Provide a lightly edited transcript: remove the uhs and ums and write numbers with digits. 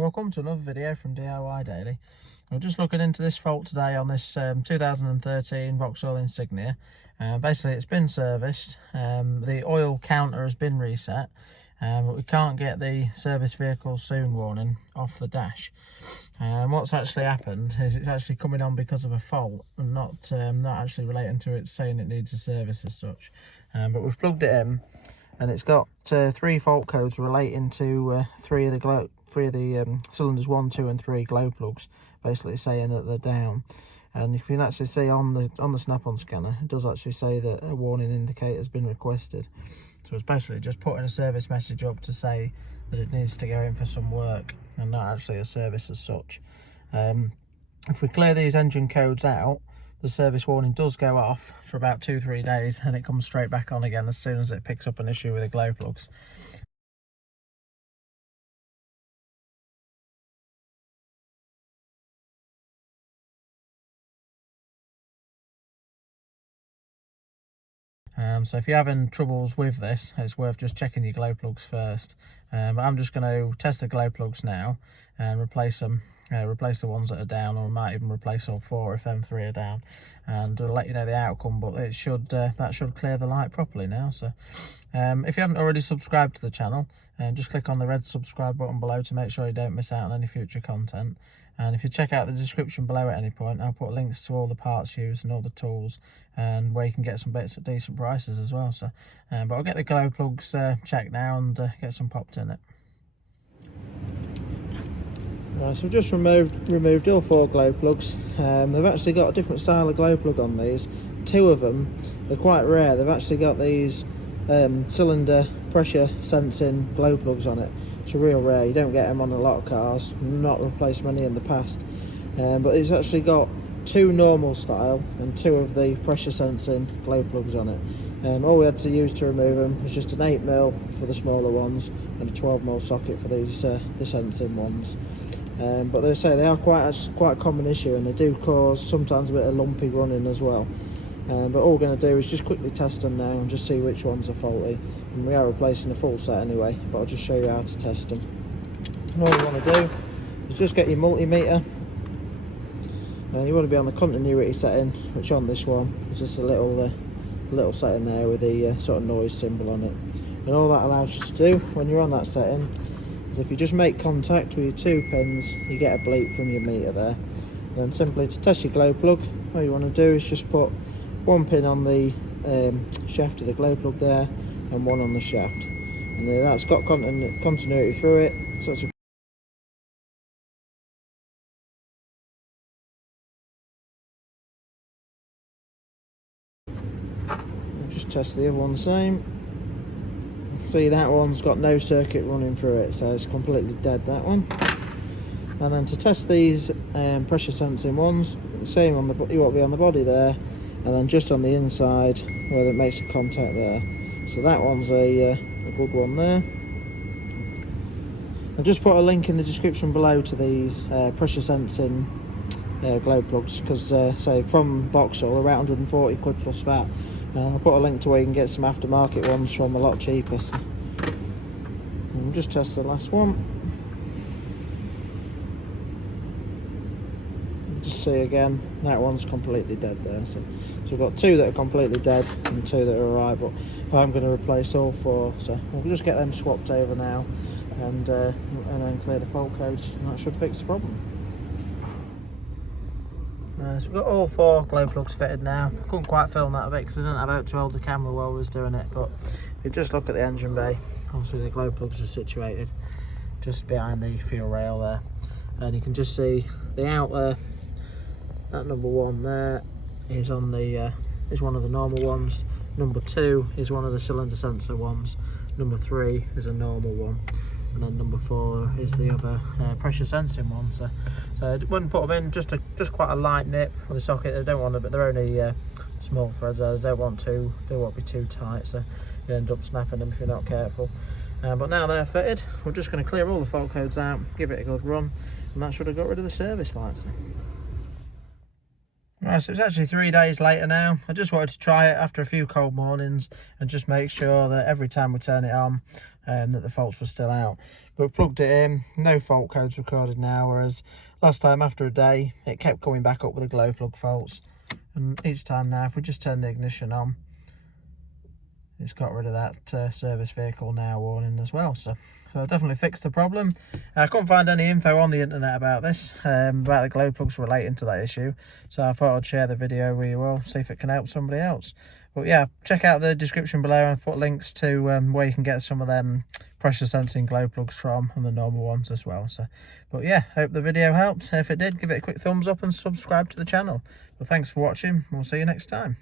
Welcome to another video from DIY Daily. We're just looking into this fault today on this 2013 Vauxhall Insignia. Basically it's been serviced, the oil counter has been reset, but we can't get the service vehicle soon warning off the dash. What's actually happened is it's actually coming on because of a fault and not actually relating to it saying it needs a service as such. But we've plugged it in and it's got 3 fault codes relating to three of the cylinders 1, 2 and 3 glow plugs, basically saying that they're down. And if you can actually see on the snap-on scanner, it does actually say that a warning indicator has been requested. So it's basically just putting a service message up to say that it needs to go in for some work and not actually a service as such. If we clear these engine codes out, the service warning does go off for about 2-3 days and it comes straight back on again as soon as it picks up an issue with the glow plugs. So if you're having troubles with this, it's worth just checking your glow plugs first. But I'm just going to test the glow plugs now and replace them, replace the ones that are down, or I might even replace all 4 if them 3 are down, and I'll let you know the outcome. But it should that should clear the light properly now. So if you haven't already subscribed to the channel, just click on the red subscribe button below to make sure you don't miss out on any future content. And if you check out the description below at any point, I'll put links to all the parts used and all the tools, and where you can get some bits at decent prices as well. So, but I'll get the glow plugs checked now and get some popped in it. Right, so we've just removed all 4 glow plugs. They've actually got a different style of glow plug on these. 2 of them, they're quite rare. They've actually got these cylinder pressure sensing glow plugs on it. It's real rare, you don't get them on a lot of cars, not replaced many in the past. But it's actually got 2 normal style and 2 of the pressure sensing glow plugs on it. All we had to use to remove them was just an 8mm for the smaller ones and a 12mm socket for these the sensing ones. But they say they are quite a common issue, and they do cause sometimes a bit of lumpy running as well. But all we're going to do is just quickly test them now and just see which ones are faulty. And we are replacing the full set anyway, but I'll just show you how to test them. And all you want to do is just get your multimeter. You want to be on the continuity setting, which on this one is just a little setting there with the sort of noise symbol on it. And all that allows you to do when you're on that setting is if you just make contact with your 2 pins, you get a bleep from your meter there. And then simply to test your glow plug, all you want to do is just put 1 pin on the shaft of the glow plug there and 1 on the shaft, and that's got continuity through it. So it's we'll just test the other one the same. See, that one's got no circuit running through it, so it's completely dead, that one. And then to test these pressure sensing ones, same on the, you want to be on the body there, and then just on the inside where it makes a contact there. So that one's a good one there. I've just put a link in the description below to these pressure sensing glow plugs, because say from Vauxhall they're about 140 quid plus VAT. I'll put a link to where you can get some aftermarket ones from a lot cheaper. So we'll just test the last one. Just see again, that one's completely dead there. So we've got 2 that are completely dead and 2 that are alright, but I'm going to replace all 4. So we'll just get them swapped over now and then clear the fault codes, and that should fix the problem. So we've got all 4 glow plugs fitted now. Couldn't quite film that a bit because I didn't have out to hold the camera while I was doing it, but if you just look at the engine bay, obviously the glow plugs are situated just behind the fuel rail there, and you can just see the out there. That number 1 there is on the is one of the normal ones. Number 2 is one of the cylinder sensor ones. Number 3 is a normal one, and then number 4 is the other pressure sensing one. So I wouldn't put them in, just quite a light nip with the socket. They don't want to, but they're only small threads. They don't want to be too tight, so you end up snapping them if you're not careful. But now they're fitted, we're just going to clear all the fault codes out, give it a good run, and that should have got rid of the service lights. Right, so it's actually 3 days later now. I just wanted to try it after a few cold mornings and just make sure that every time we turn it on that the faults were still out. But we plugged it in, no fault codes recorded now, whereas last time after a day it kept coming back up with the glow plug faults. And each time now, if we just turn the ignition on, it's got rid of that service vehicle now warning as well. So I definitely fixed the problem. I couldn't find any info on the internet about this, about the glow plugs relating to that issue. So I thought I'd share the video with you all, see if it can help somebody else. But yeah, check out the description below and I've put links to where you can get some of them pressure sensing glow plugs from, and the normal ones as well. So, but yeah, hope the video helped. If it did, give it a quick thumbs up and subscribe to the channel. But thanks for watching. We'll see you next time.